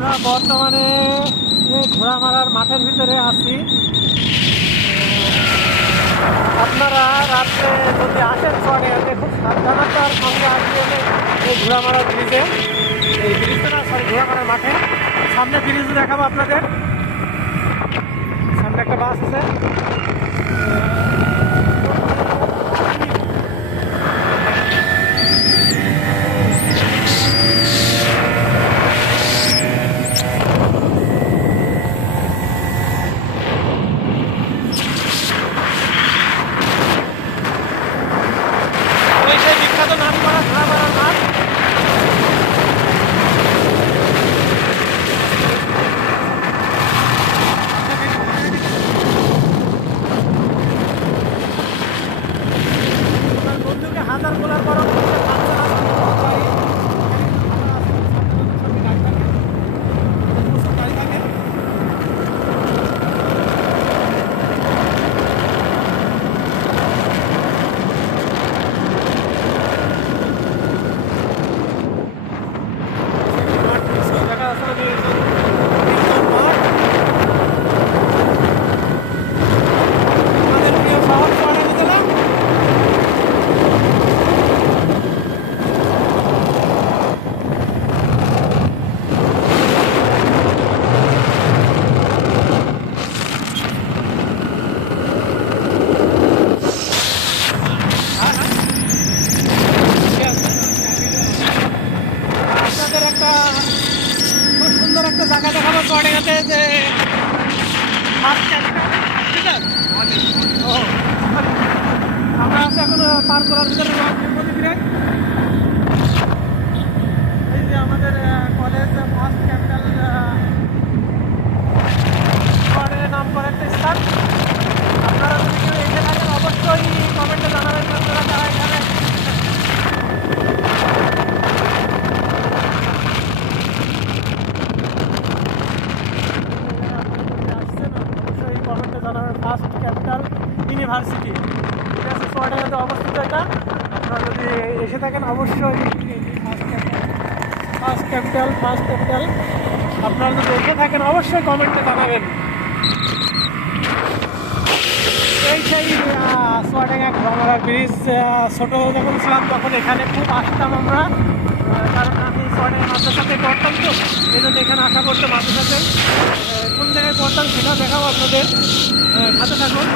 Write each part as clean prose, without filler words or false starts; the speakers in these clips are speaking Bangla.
আমরা বর্তমানে ঘোড়ামারার মাঠের ভিতরে আছি। আপনারা রাত্রে যদি আসেন চুয়াডাঙ্গাতে খুব সাবধানতার সঙ্গে আসবেন এই ঘোড়ামারা ব্রিজে, এই ব্রিজটা না সরি ঘোড়ামারার মাঠে। সামনে ব্রিজ দেখাবো আপনাদের, সামনে একটা বাস আছে। বিখ্যাত নাম করা ঘোড়ামারার মাঠ। বন্ধুকে হাজার গোলার পর একটা খুব সুন্দর একটা জায়গা দেখাবো চুয়াডাঙ্গাতে, যে ঠিক আছে। আমরা আছি এখন পার করার ভিতরে এই যে আমাদের কলেজ ফার্স্ট ক্যাপিটাল নাম করা একটা স্থান। আপনারা যদি কেউ এসে থাকেন অবশ্যই কমেন্টে জানাবেন আপনারা যারা এখানে ফার্স্ট ক্যাপিটাল ইউনিভার্সিটি, ঠিক আছে, চুয়াডাঙ্গাতে অবস্থিত এটা। আপনারা যদি এসে থাকেন অবশ্যই ফার্স্ট ক্যাপিটাল আপনারা যদি এসে থাকেন অবশ্যই কমেন্টে জানাবেন। এই সেই চুয়াডাঙ্গা ঘোড়ামারা ব্রিজ, ছোটো যখন ছিলাম তখন এখানে খুব আসতাম আমরা, কারণ আমি চুয়াডাঙ্গা মাদ্রাসাতে পড়তাম, তো এই জন্য এখানে আসা করতাম মাদ্রাসাতে। কোন জায়গায় পড়তাম সেটা দেখাবো আপনাদের, হাতে থাকুন।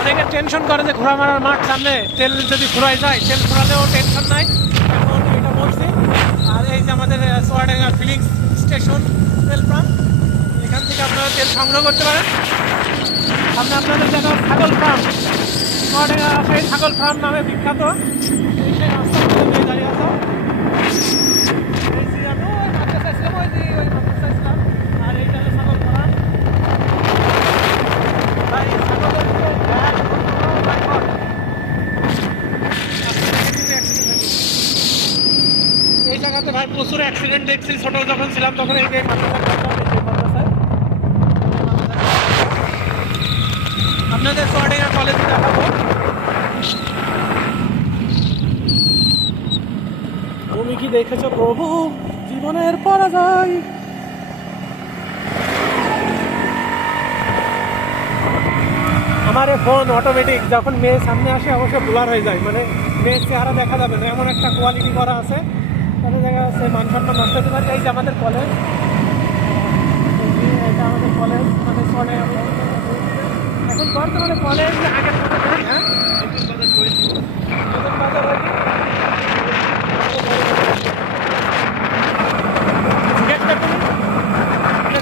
অনেকে টেনশন করে যে ঘোড়ামারার মাঠ সামনে তেল যদি ঘোরায় যায়, তেল ঘোরালেও টেনশন নাই, এখন এটা বলছি। আর এই যে আমাদের চুয়াডাঙ্গা ফিলিং স্টেশন তেল পাম্প, এখান থেকে আপনারা তেল সংগ্রহ করতে পারেন। সামনে আপনাদের দেখা ছাগল ফার্ম, চুয়াডাঙ্গা সেই ছাগল ফার্ম নামে বিখ্যাত। এই সেই রাস্তা দাঁড়িয়ে আসা আর এইটা ছাগল ফার্ম। এই জায়গাতে ভাই প্রচুর অ্যাক্সিডেন্ট দেখছি, ছোট যখন ছিলাম তখন। এই যে আপনাদের চুয়াডাঙ্গা কলেজে দেখাবো। তুমি কি দেখেছো প্রভু জীবনের পরাজয়? আমার ফোন অটোমেটিক যখন মেয়ে সামনে আসে অবশ্যই ব্লার হয়ে যায়, মানে মেয়ের চেহারা দেখা যাবে না, এমন একটা কোয়ালিটি করা আছে। কোনো জায়গায় সে মান সম্মান নষ্ট হতে পারে। এই যে আমাদের কলেজ, এটা আমাদের কলেজ, মানে চলে এখন বর্তমানে কলেজ আগের মতো নেই। হ্যাঁ,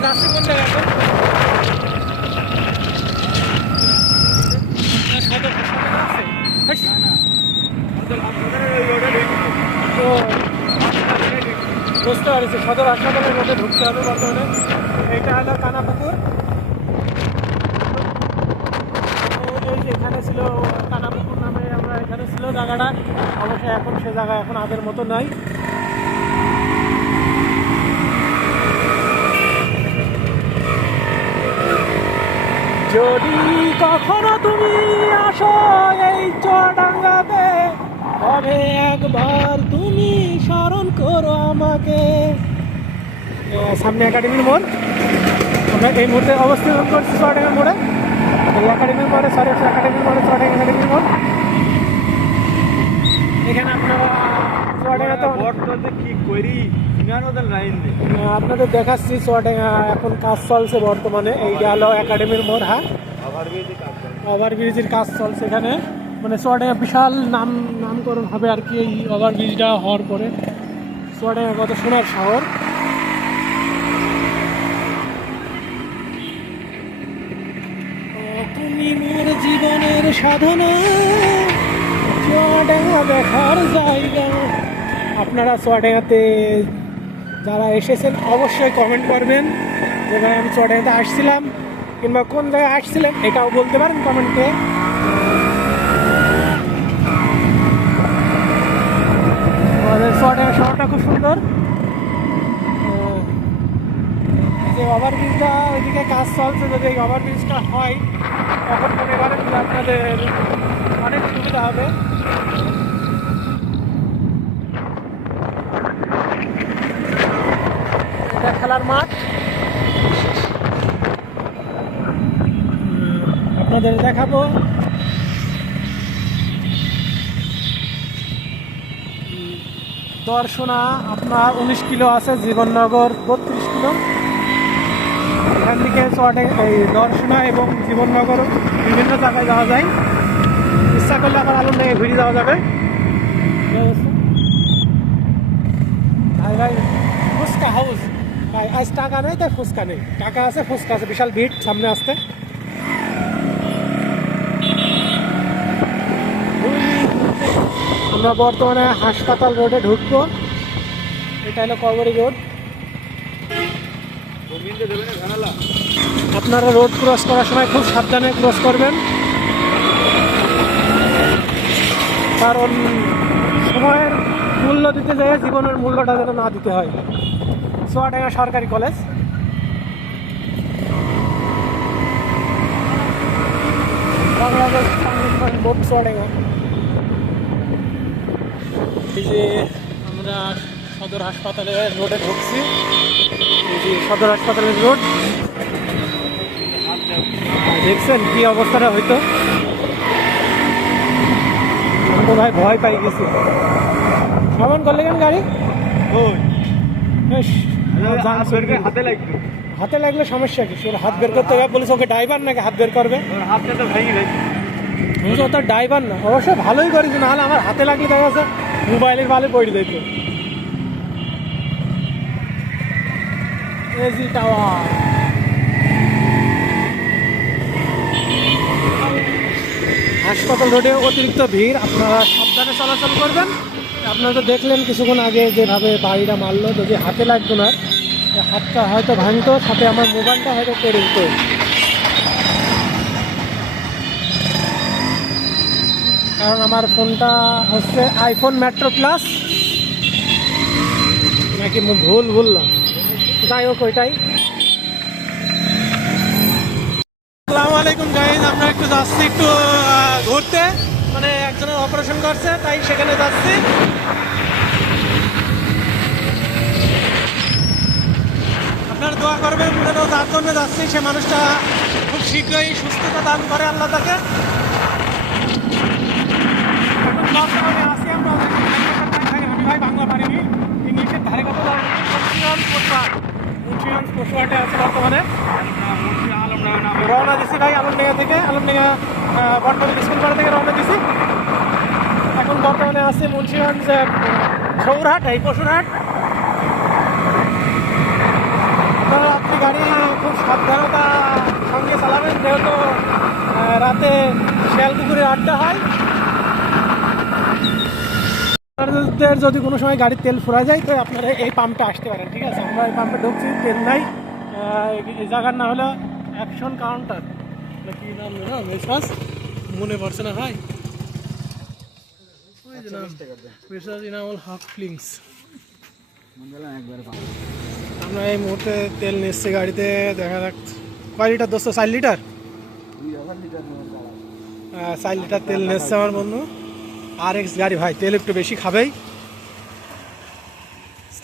যাচ্ছি কোন জায়গায় এখন? তো বুঝতে পারছি সদর হাসপাতালের মধ্যে ঢুকতে হবে বর্তমানে। এইটা হলো কানাপুকুর, এই যে এখানে ছিল কানাপুকুর নামে আমরা এখানে ছিল জায়গাটা। অবশ্যই এখন সে জায়গা এখন আগের মতো নাই। যদি কখনো তুমি আসো এই চুয়াডাঙ্গাতে, তবে একবার তুমি স্মরণ করো আমাকে। সামনে একাডেমির মোড়, আমরা এই মুহূর্তে অবস্থান করছি চুয়াডাঙ্গা মোড়ে। এই একাডেমির মোড়ে একাডেমির মোড়ে চুয়াডাঙ্গা একাডেমির মোড়। এখানে আপনারা চুয়াডাঙ্গাতে কি করি আপনাদের দেখাচ্ছি। চুয়াডাঙ্গা এখন কাজ চলছে বর্তমানে। এই গেল একাডেমির মোড়। হ্যাঁ, ওভারব্রিজের কাজ চলছে এখানে। মানে চুয়াডাঙ্গা বিশাল নামকরণ হবে আর কি এই ওভারব্রিজটা হওয়ার পরে। চুয়াডাঙ্গা কত সোনার শহর। তুমি মোর জীবনের সাধনা, চুয়াডাঙ্গা দেখার জায়গা। আপনারা চুয়াডাঙ্গাতে যারা এসেছেন অবশ্যই কমেন্ট করবেন যে ভাই আমি চুয়াডাঙ্গাতে আসছিলাম, কিংবা কোন জায়গায় আসছিলেন এটাও বলতে পারেন কমেন্টে। আমাদের চুয়াডাঙ্গা শহরটা খুব সুন্দর। যে ওভারব্রিজটা ওইদিকে কাজ চলছে, যদি এই ওভারব্রিজটা হয় তখন মনে করেন যে আপনাদের অনেক সুবিধা হবে। এটা খেলার মাঠ। আপনাদের দেখাবো দর্শনা আপনার 19 কিলো আছে, জীবননগর 32 কিলো। এখান থেকে এই দর্শনা এবং জীবননগর বিভিন্ন জায়গায় যাওয়া যায়। ইচ্ছা করলে আবার আলমডাঙ্গায় ঘুরে যাওয়া যাবে। ভাই ভাই ফুচকা হাউস ভাই, আজ টাকা নেই তাই ফুচকা নেই, টাকা আছে ফুচকা আছে। বিশাল ভিড় সামনে আসতে। আমরা বর্তমানে হাসপাতাল রোডে ঢুকবো। এটা হলো কবরী রোড। আপনারা রোড ক্রস করার সময় খুব সাবধানে ক্রস করবেন, কারণ সময়ের মূল্য দিতে যায় জীবনের মূল্যটা যেন না দিতে হয়। চুয়াডাঙ্গা সরকারি কলেজ। বাংলাদেশ বোর্ড চুয়াডাঙ্গা। এই যে আমরা সদর হাসপাতালের রোডে ঢুকছি। এই যে সদর হাসপাতালের রোড, দেখছেন কি অবস্থাটা হইতো। আমি তো ভাই ভয় পাই গেছি। কেমন করলে কেন গাড়ি হাতে লাগলে সমস্যা কি? হাত বের করতে হবে বলেছে। ওকে ড্রাইভার নাকি হাত বের করবে? তো ড্রাইভার না, অবশ্যই ভালোই করেছে, নাহলে আমার হাতে লাগলে দেখা যাচ্ছে মোবাইলের ভালো পড়ে যেত। AG tower. হাসপাতাল রোডে অতিরিক্ত ভিড়, আপনারা সাবধানে চলাচল করবেন। আপনারা তো দেখলেন কিছুক্ষণ আগে যেভাবে বাড়িটা মারলো, যদি হাতে লাগতো না হাতটা হয়তো ভাঙতো, সাথে আমার মোবাইলটা হয়তো কেড়ে দিত। কারণ আমার ফোনটা হচ্ছে আইফোন মেট্রো প্লাস, নাকি ভুল বললাম, যাই হোক ওইটাই। আসসালামু আলাইকুম গাইজ, আমরা একটু যাচ্ছি একটু ঘুরতে, মানে একজনের অপারেশন করছে তাই সেখানে যাচ্ছি। আপনারা দোয়া করবেন, যেন যার জন্য যাচ্ছি সে মানুষটা খুব শীঘ্রই সুস্থতা দান করে আল্লাহ তাকে। আসি আমরা আমি ভাই বাংলা পারিনি, ইংলিশের ধারে কথা মুন্সিগঞ্জ পশুহাটে আছে বর্তমানে। রওনা দিছি ভাই আলমডাঙ্গা থেকে, আলমডাঙ্গা বর্তমানে স্কুল পাড়া থেকে রওনা দিছি। এখন বর্তমানে আছে মুন্সিগঞ্জ সৌরহাট, এই পশুরহাট। আপনারা রাত্রি গাড়ি খুব সাবধানতা সঙ্গে চালাবেন, যেহেতু রাতে শিয়ালপুকুরে আড্ডা হয়। আপনাদের যদি কোনো সময় গাড়ির তেল ফুরা যায় তো আপনারা এই পাম্পটা আসতে পারেন, ঠিক আছে? আমরা এই পাম্পে ঢুকছি, তেল নাই। এই জায়গার না হলো অ্যাকশন কাউন্টার, কি নাম না মেসাজ মনে পড়ছে না ভাই, মেসাজ ইনামুল হক ফিলিংস। আমরা এই মুহূর্তে তেল নিচ্ছি গাড়িতে, দেখা যাক কয় লিটার দোস্ত? 4 লিটার, 4 লিটার তেল নিচ্ছে আমার বন্ধু। RX গাড়ি ভাই, তেল একটু বেশি খাবেই।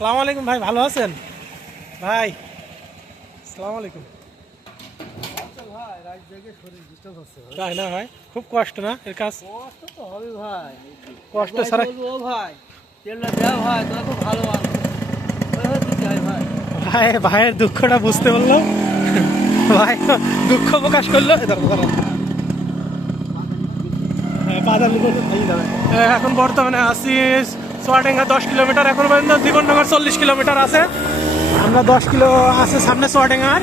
আসসালামু আলাইকুম ভাই, ভালো আছেন ভাই? আসসালামু আলাইকুম। তাই না ভাই, খুব কষ্ট না এর কাজ? কষ্ট তো হবে ভাই, কষ্ট ছাড়া ও ভাই তেলটা দেওয়া ভাই, তোরা খুব ভালো মানুষ, ভাই ভাই, ভাইয়ের দুঃখটা বুঝতে পারলো, ভাই দুঃখ প্রকাশ করলো। এখন বর্তমানে আছি চুয়াডাঙ্গা 10 কিলোমিটার, এখন পর্যন্ত জীবননগর 40 কিলোমিটার আছে। আমরা 10 কিলো আছে সামনে চুয়াডাঙ্গার।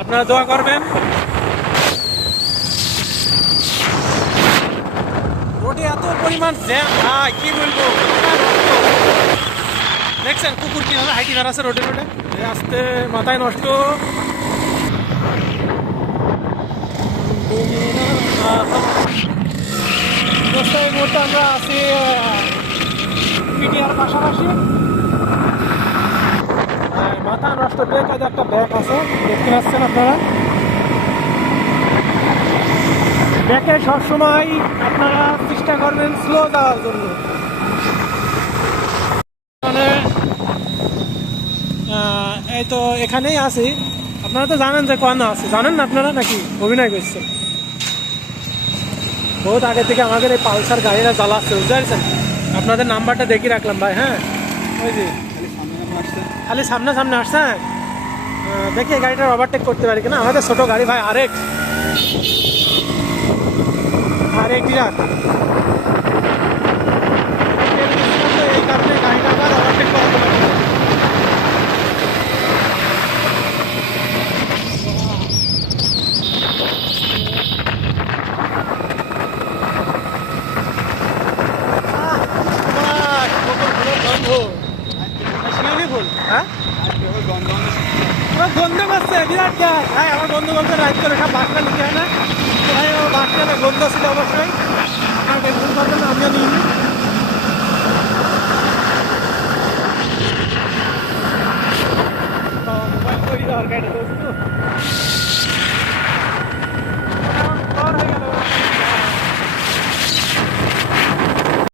আপনারা দোয়া করবেন। রোডে এত পরিমাণ জ্যাম ভাই, কি বলবো। দেখছেন কুকুর কিভাবে হাইটি বেড়াচ্ছে রোডে রোডে, আসতে মাথায় নষ্ট। এই মুহূর্তে আমরা আছি পিটিআর পাশাপাশি। মাথা নষ্ট ব্যাগ, একটা ব্যাগ আছে দেখতে পাচ্ছেন আপনারা। ব্যাগে সবসময় আপনারা চেষ্টা করবেন স্লো যাওয়ার জন্য। মানে এই তো এখানেই আছি। আপনারা তো জানেন যে কোন আছে, জানেন না আপনারা নাকি অভিনয় করছেন? বহুত আগে থেকে আমাদের এই পালসার গাড়িরা চালাচ্ছে, বুঝতে পারছেন? আপনাদের নাম্বারটা দেখিয়ে রাখলাম ভাই। হ্যাঁ, ওই যে খালি সামনে সামনে আসছে। দেখি এই গাড়িটার ওভারটেক করতে পারি কিনা। আমাদের ছোট গাড়ি ভাই, আরেক বিরাট, এই কারণে গাড়িটা আবার ওভারটেক করাতে পারি। গন্ধ করছে বিরাট গ্যাস ভাই। আমার বন্ধু বলতে রাইড করে সব বাসটা নিতে হয় না ভাই, ও বাসটা গন্ধ ছিল অবশ্যই। আমার টেনশন করবেন না, আমিও নিইনি। মোবাইল তৈরি দরকার